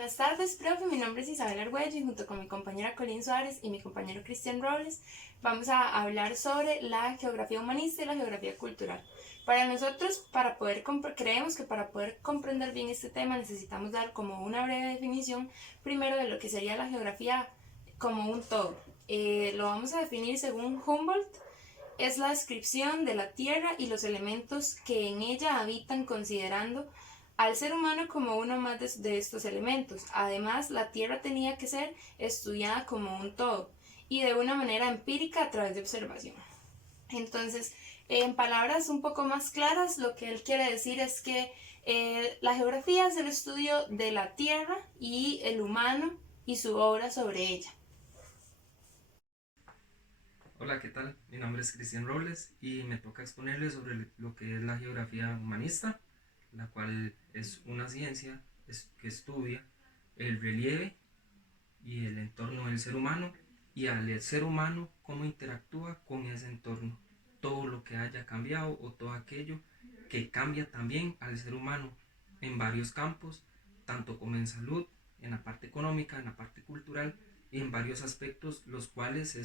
Buenas tardes, profe. Mi nombre es Isabel Argüello y junto con mi compañera Colin Suárez y mi compañero Cristian Robles vamos a hablar sobre la geografía humanista y la geografía cultural. Para nosotros, creemos que para poder comprender bien este tema necesitamos dar como una breve definición primero de lo que sería la geografía como un todo. Lo vamos a definir según Humboldt. Es la descripción de la Tierra y los elementos que en ella habitan, considerando al ser humano como uno más de estos elementos. Además, la Tierra tenía que ser estudiada como un todo y de una manera empírica a través de observación. Entonces, en palabras un poco más claras, lo que él quiere decir es que la geografía es el estudio de la Tierra y el humano y su obra sobre ella. Hola, ¿qué tal? Mi nombre es Cristian Robles y me toca exponerles sobre lo que es la geografía humanista, la cual es una ciencia que estudia el relieve y el entorno del ser humano y al ser humano cómo interactúa con ese entorno, todo lo que haya cambiado o todo aquello que cambia también al ser humano en varios campos, tanto como en salud, en la parte económica, en la parte cultural y en varios aspectos los cuales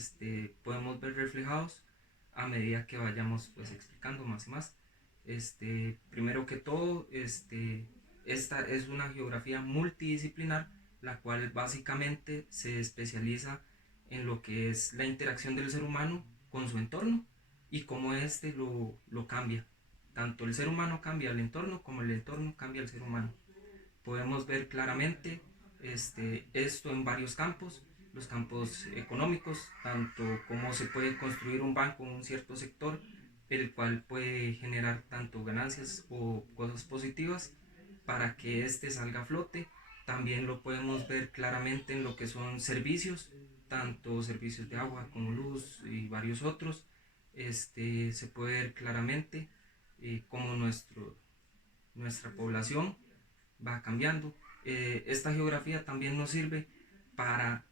podemos ver reflejados a medida que vayamos pues explicando más y más. Primero que todo, esta es una geografía multidisciplinar, la cual básicamente se especializa en lo que es la interacción del ser humano con su entorno y cómo lo cambia. Tanto el ser humano cambia el entorno como el entorno cambia el ser humano. Podemos ver claramente esto en varios campos, los campos económicos, tanto como se puede construir un banco en un cierto sector, el cual puede generar tanto ganancias o cosas positivas para que éste salga a flote. También lo podemos ver claramente en lo que son servicios, tanto servicios de agua como luz y varios otros. Se puede ver claramente cómo nuestra población va cambiando. Esta geografía también nos sirve para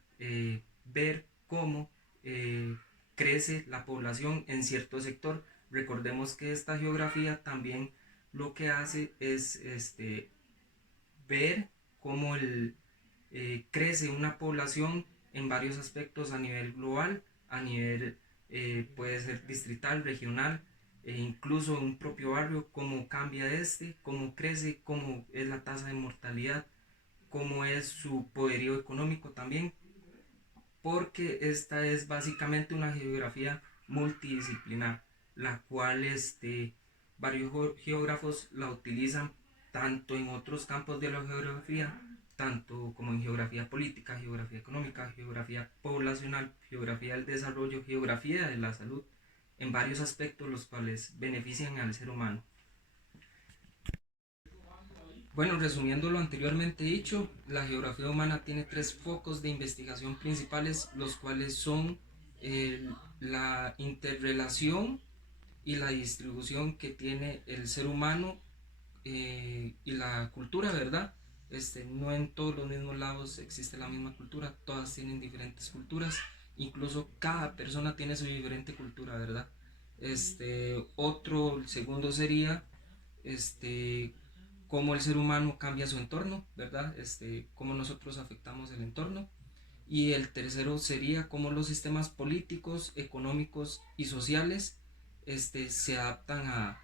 ver cómo crece la población en cierto sector. Recordemos que esta geografía también lo que hace es ver cómo crece una población en varios aspectos a nivel global, a nivel puede ser distrital, regional, e incluso un propio barrio, cómo cambia cómo crece, cómo es la tasa de mortalidad, cómo es su poderío económico también, porque esta es básicamente una geografía multidisciplinar, la cual varios geógrafos la utilizan tanto en otros campos de la geografía, tanto como en geografía política, geografía económica, geografía poblacional, geografía del desarrollo, geografía de la salud, en varios aspectos los cuales benefician al ser humano. Bueno, resumiendo lo anteriormente dicho, la geografía humana tiene tres focos de investigación principales, los cuales son la interrelación y la distribución que tiene el ser humano y la cultura, ¿verdad? No en todos los mismos lados existe la misma cultura, todas tienen diferentes culturas, incluso cada persona tiene su diferente cultura, ¿verdad? El segundo sería cómo el ser humano cambia su entorno, ¿verdad? Cómo nosotros afectamos el entorno. Y el tercero sería cómo los sistemas políticos, económicos y sociales se adaptan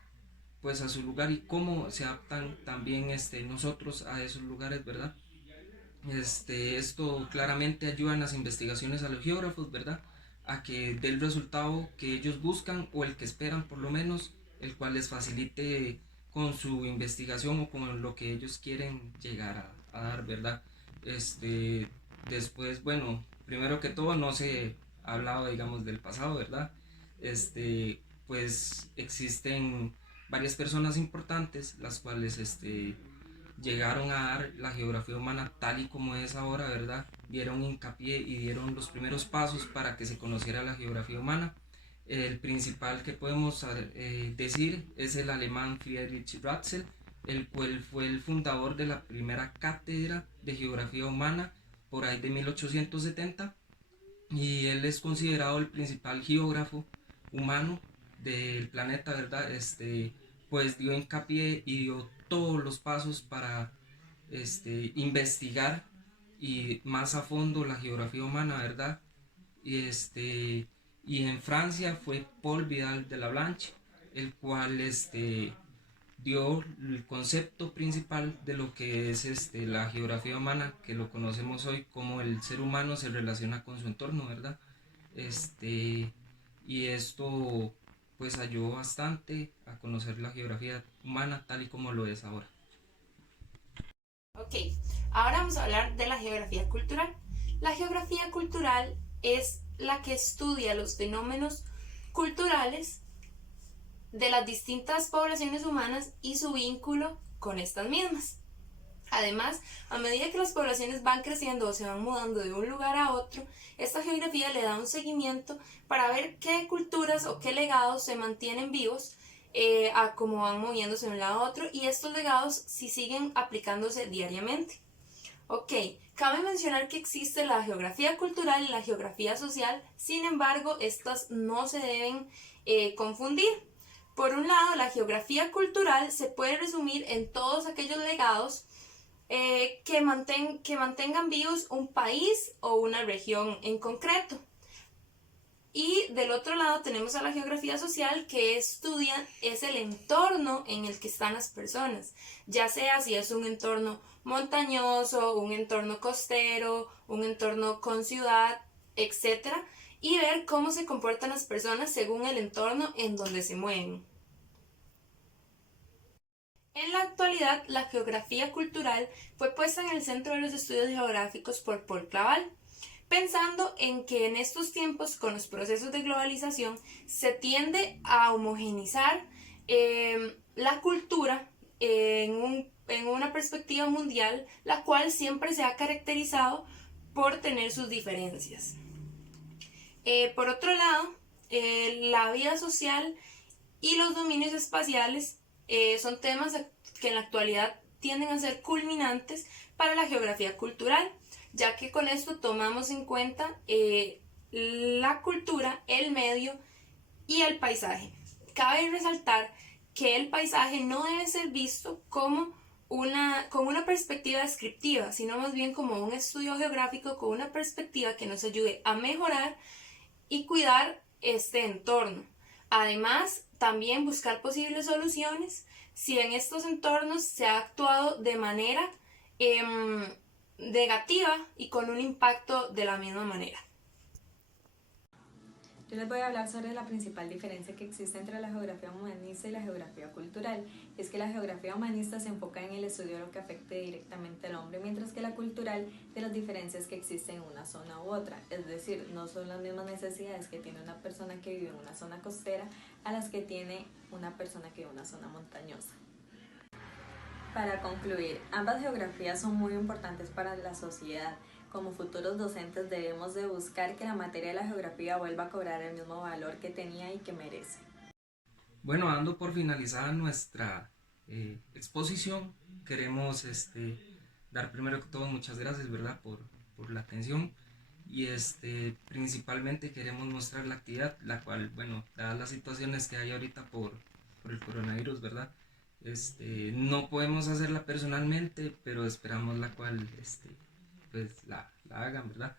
pues, a su lugar y cómo se adaptan también nosotros a esos lugares, ¿verdad? Esto claramente ayuda en las investigaciones a los geógrafos, ¿verdad? A que dé el resultado que ellos buscan o el que esperan por lo menos, el cual les facilite con su investigación o con lo que ellos quieren llegar a dar, ¿verdad? Este, Después, bueno, primero que todo no se ha hablado, digamos, del pasado, ¿verdad? Pues existen varias personas importantes, las cuales llegaron a dar la geografía humana tal y como es ahora, ¿verdad? Dieron hincapié y dieron los primeros pasos para que se conociera la geografía humana. El principal que podemos decir es el alemán Friedrich Ratzel, el cual fue el fundador de la primera cátedra de geografía humana por ahí de 1870 y él es considerado el principal geógrafo humano del planeta, ¿verdad? Pues dio hincapié y dio todos los pasos para investigar y más a fondo la geografía humana, ¿verdad? Y en Francia fue Paul Vidal de la Blanche, el cual dio el concepto principal de lo que es la geografía humana, que lo conocemos hoy como el ser humano se relaciona con su entorno, ¿verdad? Este, y esto pues ayudó bastante a conocer la geografía humana tal y como lo es ahora. Ok, ahora vamos a hablar de la geografía cultural. La geografía cultural es la que estudia los fenómenos culturales de las distintas poblaciones humanas y su vínculo con estas mismas. Además, a medida que las poblaciones van creciendo o se van mudando de un lugar a otro, esta geografía le da un seguimiento para ver qué culturas o qué legados se mantienen vivos a cómo van moviéndose de un lado a otro, y estos legados si siguen aplicándose diariamente. Ok, cabe mencionar que existe la geografía cultural y la geografía social, sin embargo, estas no se deben confundir. Por un lado, la geografía cultural se puede resumir en todos aquellos legados que mantengan vivos un país o una región en concreto. Y del otro lado tenemos a la geografía social, que estudia es el entorno en el que están las personas, ya sea si es un entorno montañoso, un entorno costero, un entorno con ciudad, etcétera, y ver cómo se comportan las personas según el entorno en donde se mueven. En la actualidad, la geografía cultural fue puesta en el centro de los estudios geográficos por Paul Claval, pensando en que en estos tiempos, con los procesos de globalización, se tiende a homogenizar la cultura en una perspectiva mundial, la cual siempre se ha caracterizado por tener sus diferencias. Por otro lado, la vida social y los dominios espaciales son temas que en la actualidad tienden a ser culminantes para la geografía cultural, ya que con esto tomamos en cuenta la cultura, el medio y el paisaje. Cabe resaltar que el paisaje no debe ser visto como con una perspectiva descriptiva, sino más bien como un estudio geográfico con una perspectiva que nos ayude a mejorar y cuidar este entorno. Además, también buscar posibles soluciones si en estos entornos se ha actuado de manera negativa y con un impacto de la misma manera. Yo les voy a hablar sobre la principal diferencia que existe entre la geografía humanista y la geografía cultural. Es que la geografía humanista se enfoca en el estudio de lo que afecte directamente al hombre, mientras que la cultural de las diferencias que existen en una zona u otra. Es decir, no son las mismas necesidades que tiene una persona que vive en una zona costera a las que tiene una persona que vive en una zona montañosa. Para concluir, ambas geografías son muy importantes para la sociedad. Como futuros docentes debemos de buscar que la materia de la geografía vuelva a cobrar el mismo valor que tenía y que merece. Bueno, dando por finalizada nuestra exposición, queremos dar primero que todo muchas gracias, ¿verdad? Por la atención, y principalmente queremos mostrar la actividad, la cual, bueno, dadas las situaciones que hay ahorita por el coronavirus, ¿verdad? No podemos hacerla personalmente, pero esperamos la cual pues la hagan, ¿verdad?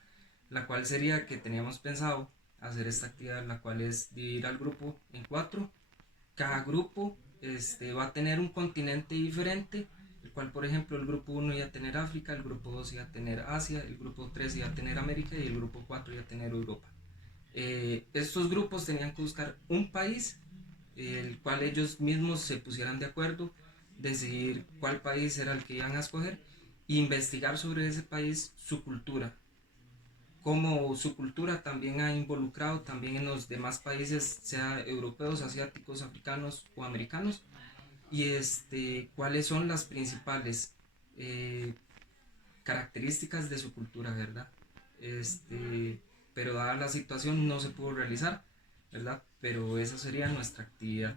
La cual sería que teníamos pensado hacer esta actividad, la cual es dividir al grupo en 4. Cada grupo va a tener un continente diferente, el cual, por ejemplo, el grupo 1 iba a tener África, el grupo 2 iba a tener Asia, el grupo 3 iba a tener América y el grupo 4 iba a tener Europa. Estos grupos tenían que buscar un país, el cual ellos mismos se pusieran de acuerdo, decidir cuál país era el que iban a escoger e investigar sobre ese país su cultura, como su cultura también ha involucrado también en los demás países, sea europeos, asiáticos, africanos o americanos, y cuáles son las principales características de su cultura, ¿verdad? Pero dada la situación no se pudo realizar, ¿verdad? Pero esa sería nuestra actividad.